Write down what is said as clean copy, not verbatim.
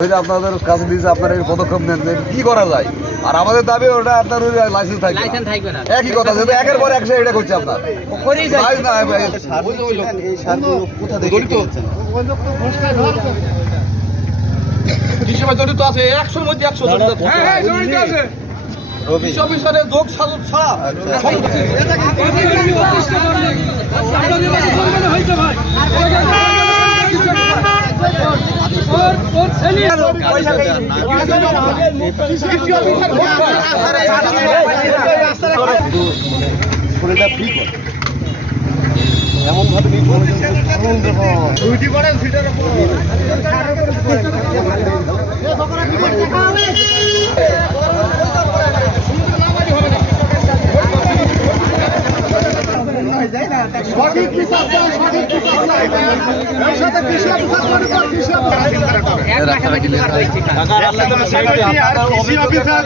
আপনাদের কাছে দিয়েছে, আপনারা এই পদক্ষেপ নেন যে কি করা যায়। আর আমাদের দাবি ওটা আপনার লাইসেন্স থাকবে না, একই কথা, যেহেতু একের পর এক এটা করছে আপনার জড়িত আছে 100-র মধ্যে 100 জড়িত আছে। অফিসারের যোগ সাজত ছাড়া এমন ভাবে সঠিক বিচার চাই, সঠিক বিচার চাই। এর সাথে কৃষি অফিসার